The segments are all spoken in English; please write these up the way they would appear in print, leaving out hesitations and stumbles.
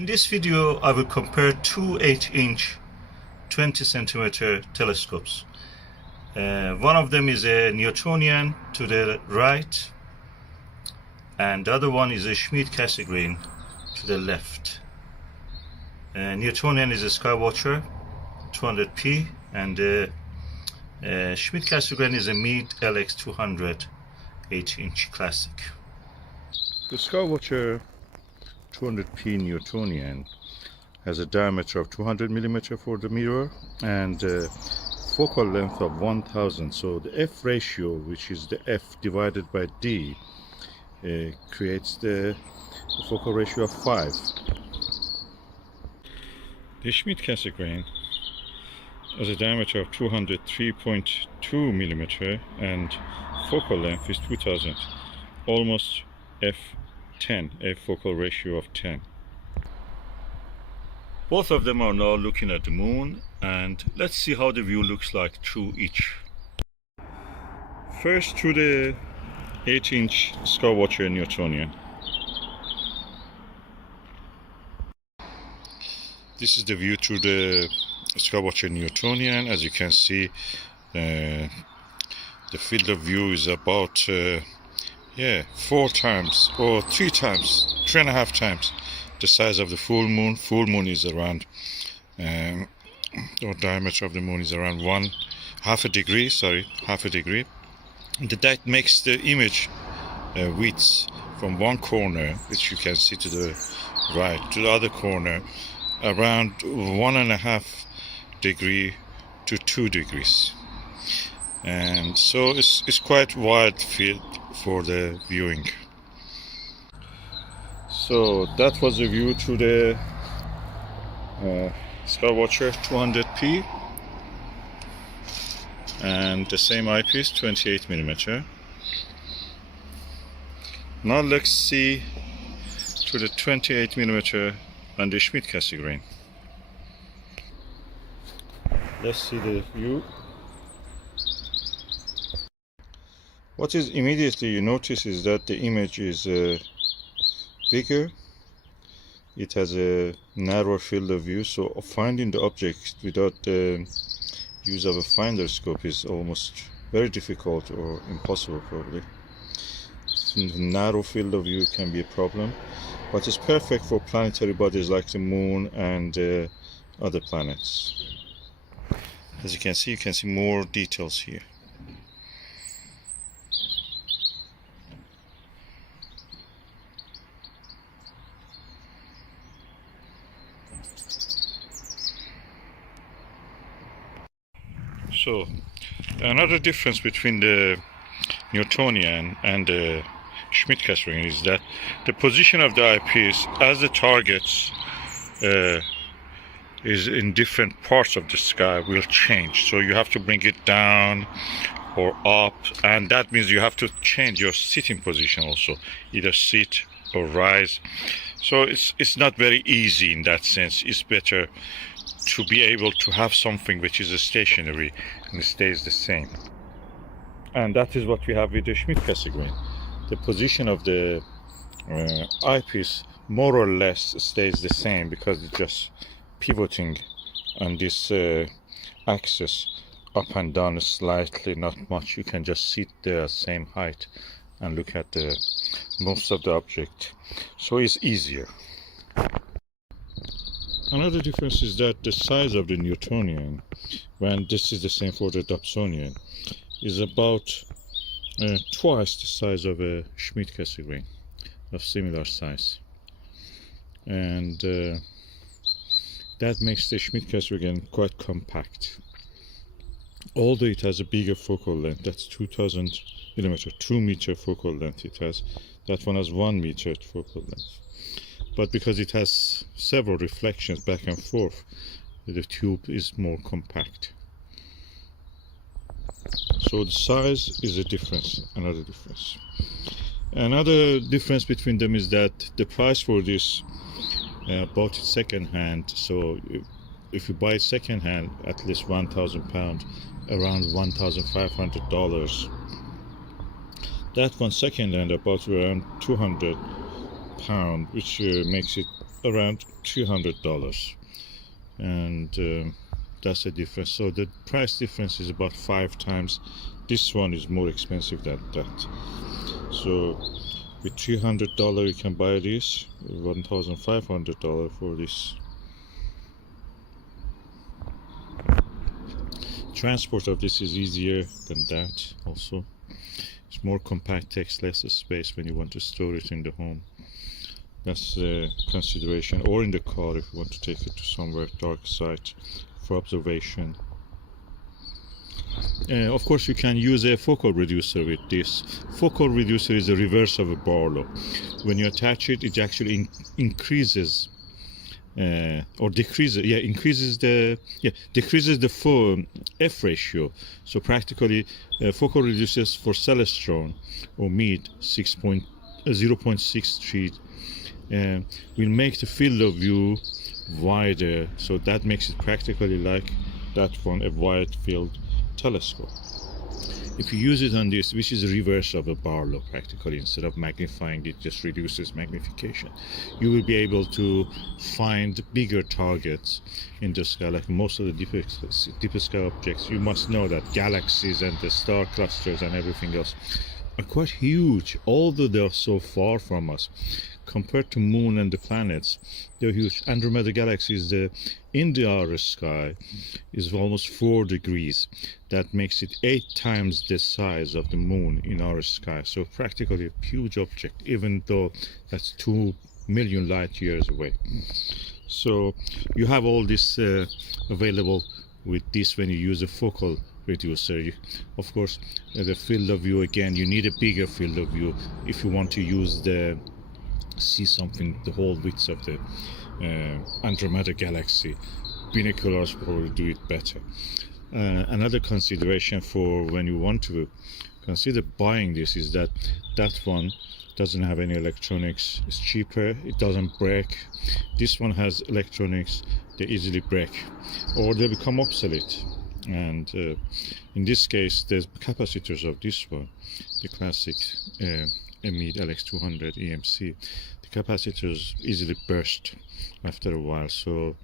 In this video, I will compare two 8-inch 20 centimeter telescopes. One of them is a Newtonian to the right, and the other one is a Schmidt-Cassegrain to the left. Newtonian is a Skywatcher 200p, and Schmidt-Cassegrain is a Meade LX200 8-inch Classic. The Skywatcher 200p Newtonian has a diameter of 200 mm for the mirror and a focal length of 1000. So the f ratio, which is the f divided by d, creates the focal ratio of 5. The Schmidt-Cassegrain has a diameter of 203.2 mm and focal length is 2000, almost f10, a focal ratio of 10. Both of them are now looking at the moon, and let's see how the view looks like through each. First, through the 8-inch Skywatcher Newtonian. This is the view through the Skywatcher Newtonian. As you can see, the field of view is about 4 times or 3 times, 3.5 times the size of the full moon. Full moon is around, or diameter of the moon is around half a degree. That makes the image width from one corner, which you can see to the right, to the other corner, around 1.5 degree to 2 degrees. And so it's quite wide field for the viewing. So that was the view through the Skywatcher 200p and the same eyepiece, 28 mm. Now let's see through the 28 mm and the Schmidt-Cassegrain. Let's see the view. What is immediately you notice is that the image is bigger. It has a narrower field of view, so finding the object without the use of a finder scope is almost very difficult or impossible probably. Narrow field of view can be a problem, but it's perfect for planetary bodies like the moon and other planets. As you can see more details here. So another difference between the Newtonian and the Schmidt-Cassegrain is that the position of the eyepiece as the targets is in different parts of the sky will change. So you have to bring it down or up, and that means you have to change your sitting position also, either sit or rise. So it's not very easy in that sense. It's better to be able to have something which is stationary and stays the same. And that is what we have with the Schmidt-Cassegrain. The position of the eyepiece more or less stays the same because it's just pivoting on this axis up and down slightly, not much. You can just sit there at same height and look at the most of the object, so it's easier. Another difference is that the size of the Newtonian, when this is the same for the Dobsonian, is about twice the size of a Schmidt-Cassegrain of similar size, and that makes the Schmidt-Cassegrain quite compact. Although it has a bigger focal length, that's 2000 mm, 2 meter focal length it has. That one has 1 meter focal length. But because it has several reflections back and forth, the tube is more compact. So the size is a difference, another difference. Another difference between them is that the price for this, bought it second hand. So if you buy second hand, at least £1,000, around $1,500. That one second hand about around £200, which makes it around $200, and that's the difference. So the price difference is about 5 times. This one is more expensive than that. So with $300 you can buy this, $1,500 for this. Transport of this is easier than that. Also, it's more compact, takes less space when you want to store it in the home. That's a consideration, or in the car if you want to take it to somewhere dark site for observation. Of course, you can use a focal reducer with this. Focal reducer is the reverse of a Barlow. When you attach it, it actually increases or decreases, decreases the f ratio. So practically, focal reducers for Celestron or Meade 0.63 will make the field of view wider. So that makes it practically like that one, a wide field telescope. If you use it on this, which is the reverse of a Barlow, practically, instead of magnifying it, just reduces magnification, you will be able to find bigger targets in the sky. Like most of the deep sky objects, you must know that galaxies and the star clusters and everything else are quite huge, although they are so far from us. Compared to Moon and the planets, they're huge. Andromeda Galaxy is in our sky is almost 4 degrees. That makes it 8 times the size of the Moon in our sky. So practically a huge object, even though that's 2 million light years away. So you have all this available with this when you use a focal reducer. Of course, the field of view, again, you need a bigger field of view if you want to use see something the whole width of the Andromeda Galaxy. Binoculars probably do it better. Another consideration for when you want to consider buying this is that one doesn't have any electronics. It's cheaper, it doesn't break. This one has electronics, they easily break or they become obsolete. And in this case, the capacitors of this one, the Clasic Meade LX200 EMC, the capacitors easily burst after a while, so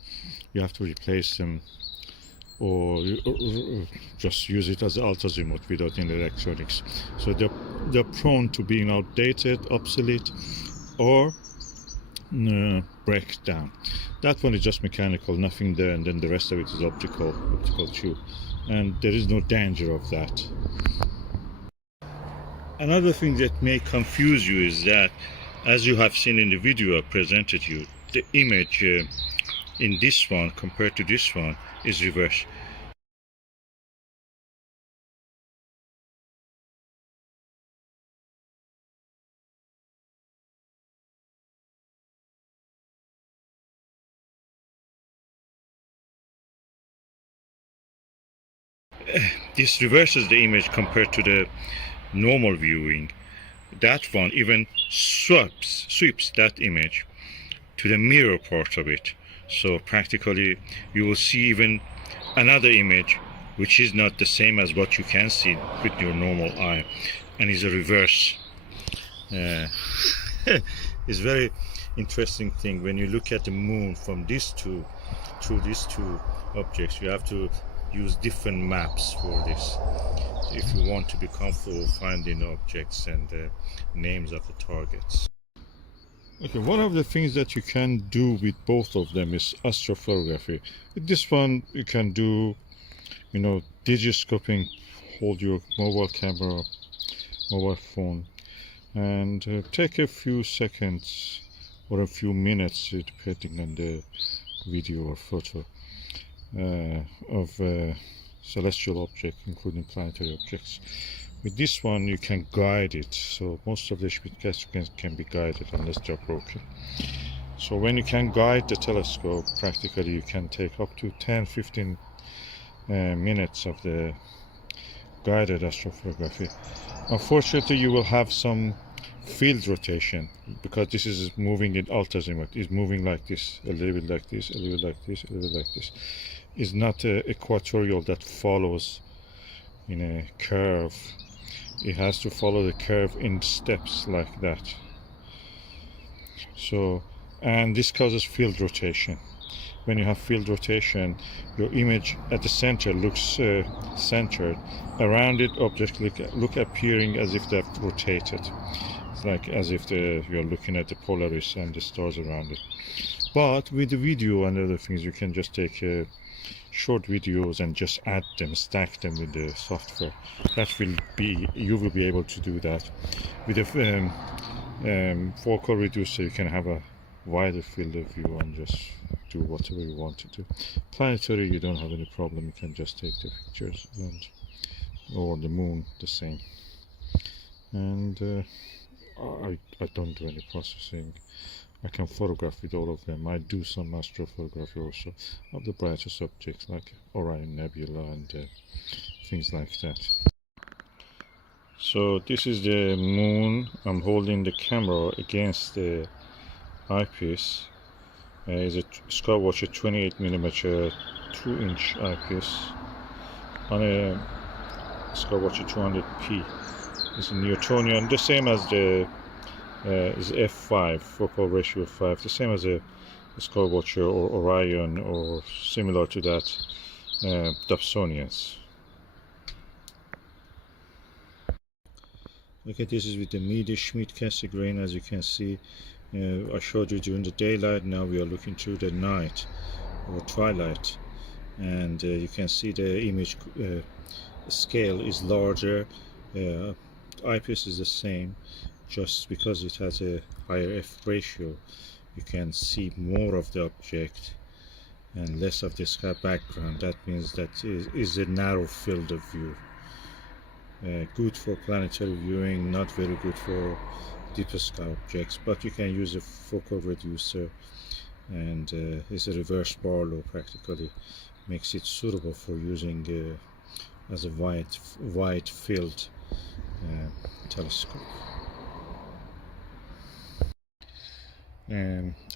you have to replace them, or just use it as Alt Azimuth without any electronics. So they're prone to being outdated, obsolete, or break down. That one is just mechanical, nothing there, and then the rest of it is optical tube, and there is no danger of that. Another thing that may confuse you is that, as you have seen in the video I presented you, the image in this one compared to this one is reversed. This reverses the image compared to the normal viewing. That one even sweeps that image to the mirror part of it. So practically you will see even another image which is not the same as what you can see with your normal eye, and is a reverse. It's very interesting thing when you look at the moon from through these two objects. You have to use different maps for this if you want to be comfortable finding objects and the names of the targets. Okay, one of the things that you can do with both of them is astrophotography. With this one you can do, digiscoping, hold your mobile camera, mobile phone, and take a few seconds or a few minutes, depending on the video or photo, of celestial objects, including planetary objects. With this one you can guide it, so most of the Schmidt-Cassegrain can be guided unless they're broken. So when you can guide the telescope, practically you can take up to 10-15 minutes of the guided astrophotography. Unfortunately, you will have some field rotation because this is moving in alt azimuth. It's moving like this, a little bit like this, a little bit like this, a little bit like this. It's not equatorial that follows in a curve. It has to follow the curve in steps like that. So and this causes field rotation. When you have field rotation, your image at the center looks centered. Around it, objects look appearing as if they've rotated. It's like as if you're looking at the Polaris and the stars around it. But with the video and other things, you can just take short videos and just add them, stack them with the software. You will be able to do that. With a focal reducer, you can have a wider field of view and just do whatever you want to do. Planetary, you don't have any problem. You can just take the pictures, or the moon, the same. And I don't do any processing. I can photograph with all of them. I do some astrophotography also of the brightest objects like Orion Nebula and things like that. So this is the moon. I'm holding the camera against the eyepiece. It's a Skywatcher 28mm 2-inch eyepiece on a Skywatcher 200p. It's a Newtonian, the same as the is f5, focal ratio of 5, the same as a Skywatcher or Orion or similar to that Dobsonians. Okay, this is with the Meade Schmidt-Cassegrain. As you can see, I showed you during the daylight. Now we are looking through the night or twilight, and you can see the image scale is larger. Eyepiece is the same, just because it has a higher f ratio. You can see more of the object and less of the sky background. That means that is a narrow field of view. Good for planetary viewing, not very good for deeper sky objects, but you can use a focal reducer, and it's a reverse Barlow, practically makes it suitable for using as a wide field telescope.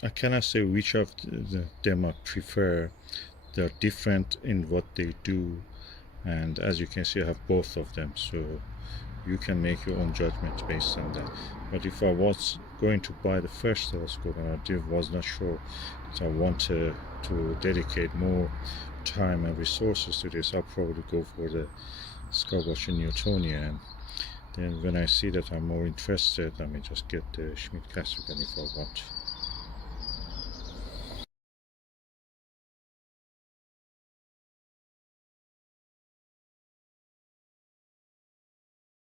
I cannot say which of them I prefer. They're different in what they do, and as you can see, I have both of them, so you can make your own judgment based on that. But if I was going to buy the first telescope and I was not sure that I want to dedicate more time and resources to this, I'll probably go for the Skywatcher Newtonian. Then when I see that I'm more interested, I may just get the Schmidt-Cassegrain if I want.